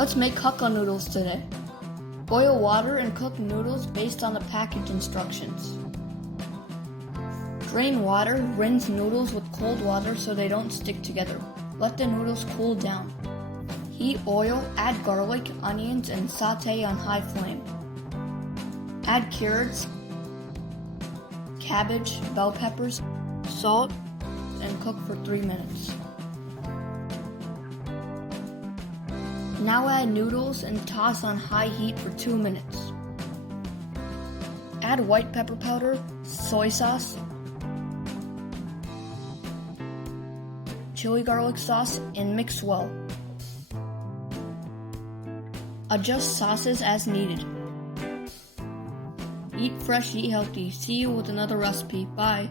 Let's make Hakka Noodles today. Boil water and cook noodles based on the package instructions. Drain water, rinse noodles with cold water so they don't stick together. Let the noodles cool down. Heat oil, add garlic, onions, and sauté on high flame. Add carrots, cabbage, bell peppers, salt, and cook for 3 minutes. Now add noodles and toss on high heat for 2 minutes. Add white pepper powder, soy sauce, chili garlic sauce, and mix well. Adjust sauces as needed. Eat fresh, eat healthy. See you with another recipe. Bye.